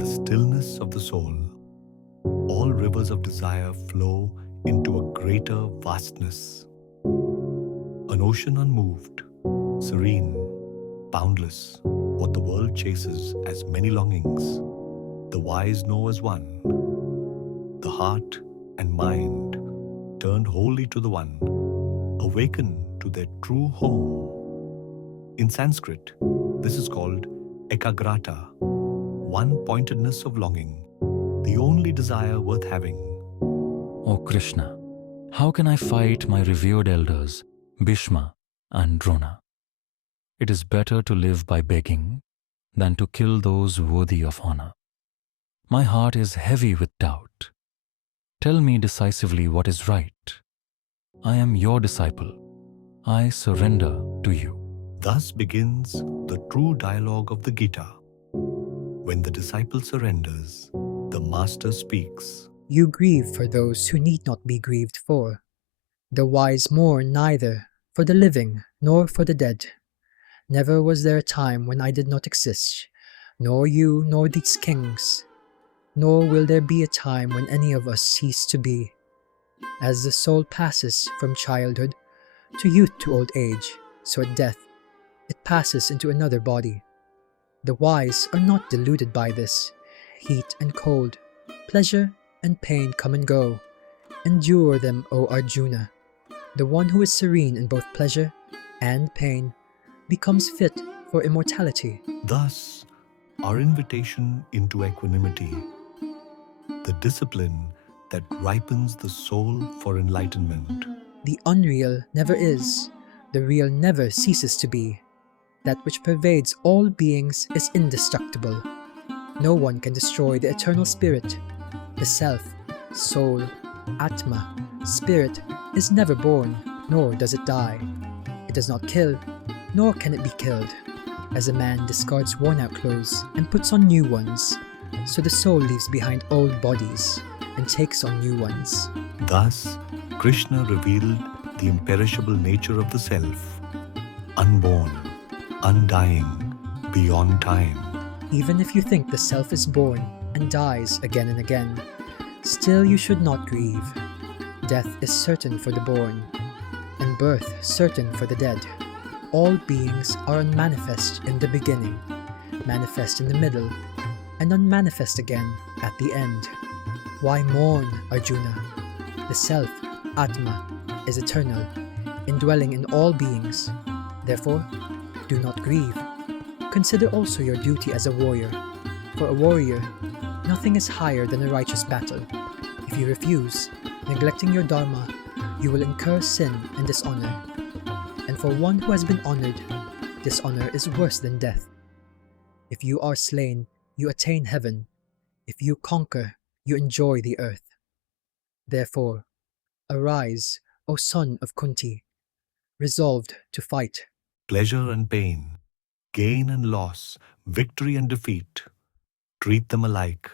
the stillness of the soul, all rivers of desire flow into a greater vastness. An ocean unmoved, serene, boundless, what the world chases as many longings, the wise know as one. The heart and mind, turned wholly to the one, awaken to their true home. In Sanskrit, this is called ekagrata, one-pointedness of longing, the only desire worth having. O Krishna, how can I fight my revered elders, Bhishma and Drona? It is better to live by begging than to kill those worthy of honor. My heart is heavy with doubt. Tell me decisively what is right. I am your disciple. I surrender to you. Thus begins the true dialogue of the Gita. When the disciple surrenders, the master speaks. You grieve for those who need not be grieved for. The wise mourn neither for the living nor for the dead. Never was there a time when I did not exist, nor you nor these kings, nor will there be a time when any of us cease to be. As the soul passes from childhood to youth to old age, so at death it passes into another body. The wise are not deluded by this. Heat and cold, pleasure and pain come and go. Endure them, O Arjuna. The one who is serene in both pleasure and pain becomes fit for immortality. Thus, our invitation into equanimity, the discipline that ripens the soul for enlightenment. The unreal never is, the real never ceases to be. That which pervades all beings is indestructible. No one can destroy the eternal spirit. The self, soul, Atma, spirit is never born, nor does it die. It does not kill, nor can it be killed. As a man discards worn-out clothes and puts on new ones, so the soul leaves behind old bodies and takes on new ones. Thus, Krishna revealed the imperishable nature of the self, unborn, undying, beyond time. Even if you think the self is born and dies again and again, still you should not grieve. Death is certain for the born, and birth certain for the dead. All beings are unmanifest in the beginning, manifest in the middle, and unmanifest again at the end. Why mourn, Arjuna? The self, Atma, is eternal, indwelling in all beings. Therefore, do not grieve. Consider also your duty as a warrior. For a warrior, nothing is higher than a righteous battle. If you refuse, neglecting your Dharma, you will incur sin and dishonor. And for one who has been honored, dishonor is worse than death. If you are slain, you attain heaven. If you conquer, you enjoy the earth. Therefore, arise, O son of Kunti, resolved to fight. Pleasure and pain, gain and loss, victory and defeat, treat them alike.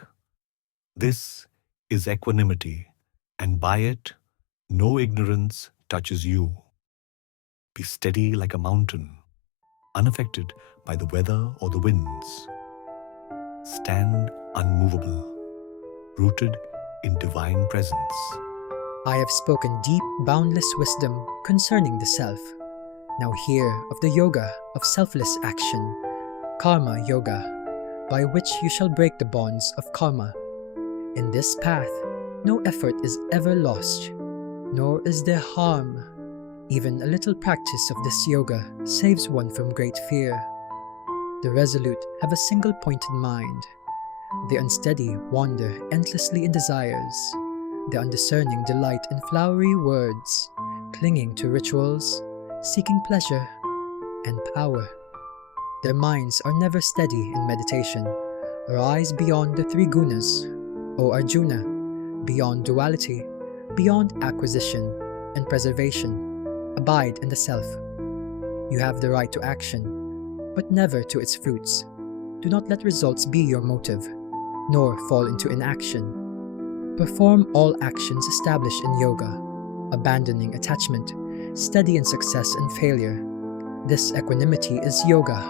This is equanimity, and by it, no ignorance touches you. Be steady like a mountain, unaffected by the weather or the winds. Stand unmovable, rooted in divine presence. I have spoken deep, boundless wisdom concerning the self. Now hear of the yoga of selfless action, karma yoga, by which you shall break the bonds of karma. In this path, no effort is ever lost, nor is there harm. Even a little practice of this yoga saves one from great fear. The resolute have a single-pointed mind. The unsteady wander endlessly in desires. The undiscerning delight in flowery words, clinging to rituals, seeking pleasure and power. Their minds are never steady in meditation. Rise beyond the three gunas, O Arjuna, beyond duality, beyond acquisition and preservation. Abide in the self. You have the right to action, but never to its fruits. Do not let results be your motive, nor fall into inaction. Perform all actions established in yoga, abandoning attachment, steady in success and failure. This equanimity is yoga,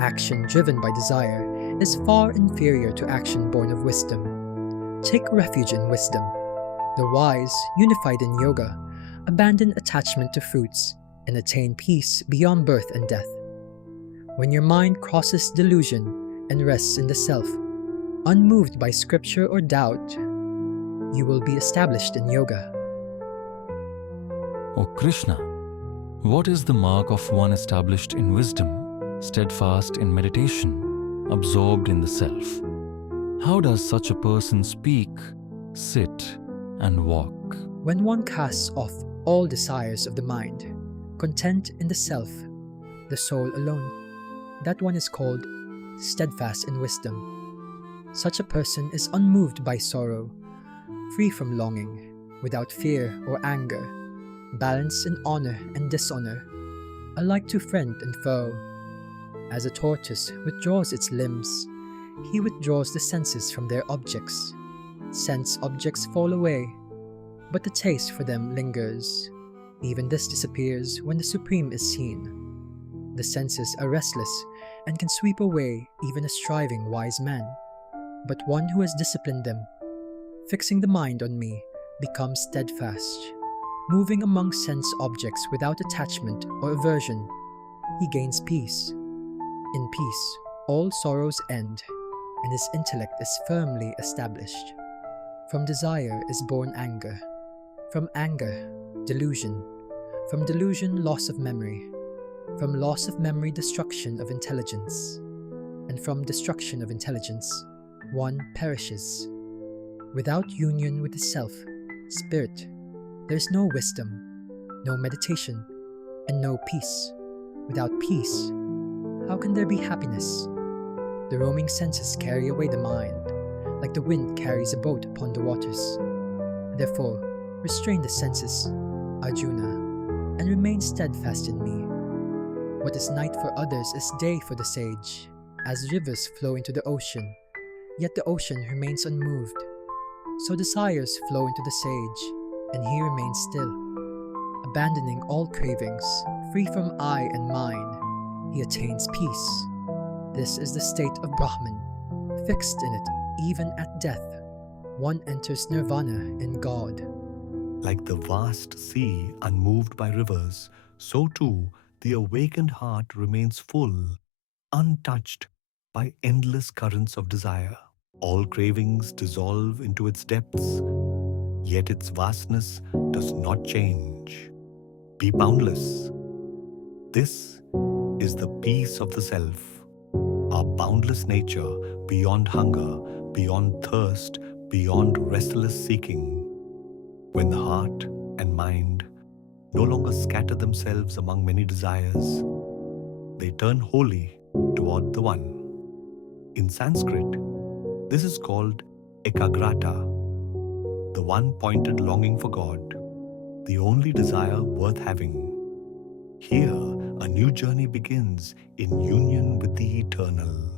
action driven by desire, is far inferior to action born of wisdom. Take refuge in wisdom. The wise, unified in yoga, abandon attachment to fruits and attain peace beyond birth and death. When your mind crosses delusion and rests in the self, unmoved by scripture or doubt, you will be established in yoga. O Krishna, what is the mark of one established in wisdom, steadfast in meditation, absorbed in the self? How does such a person speak, sit, and walk? When one casts off all desires of the mind, content in the self, the soul alone, that one is called steadfast in wisdom. Such a person is unmoved by sorrow, free from longing, without fear or anger, balanced in honor and dishonor, alike to friend and foe. As a tortoise withdraws its limbs, he withdraws the senses from their objects. Sense objects fall away, but the taste for them lingers. Even this disappears when the Supreme is seen. The senses are restless and can sweep away even a striving wise man. But one who has disciplined them, fixing the mind on me, becomes steadfast. Moving among sense objects without attachment or aversion, he gains peace. In peace, all sorrows end, and his intellect is firmly established. From desire is born anger. From anger, delusion. From delusion, loss of memory. From loss of memory, destruction of intelligence. And from destruction of intelligence, one perishes. Without union with the self, spirit, there is no wisdom, no meditation, and no peace. Without peace, how can there be happiness? The roaming senses carry away the mind, like the wind carries a boat upon the waters. Therefore, restrain the senses, Arjuna, and remain steadfast in me. What is night for others is day for the sage. As rivers flow into the ocean, yet the ocean remains unmoved. So desires flow into the sage, and he remains still. Abandoning all cravings, free from I and mine, he attains peace. This is the state of Brahman. Fixed in it, even at death, one enters nirvana in God. Like the vast sea unmoved by rivers, so too the awakened heart remains full, untouched by endless currents of desire. All cravings dissolve into its depths, yet its vastness does not change. Be boundless. This is the peace of the self, our boundless nature beyond hunger, beyond thirst, beyond restless seeking. When the heart and mind no longer scatter themselves among many desires, they turn wholly toward the one. In Sanskrit, this is called ekagrata, the one-pointed longing for God, the only desire worth having. Here, a new journey begins in union with the eternal.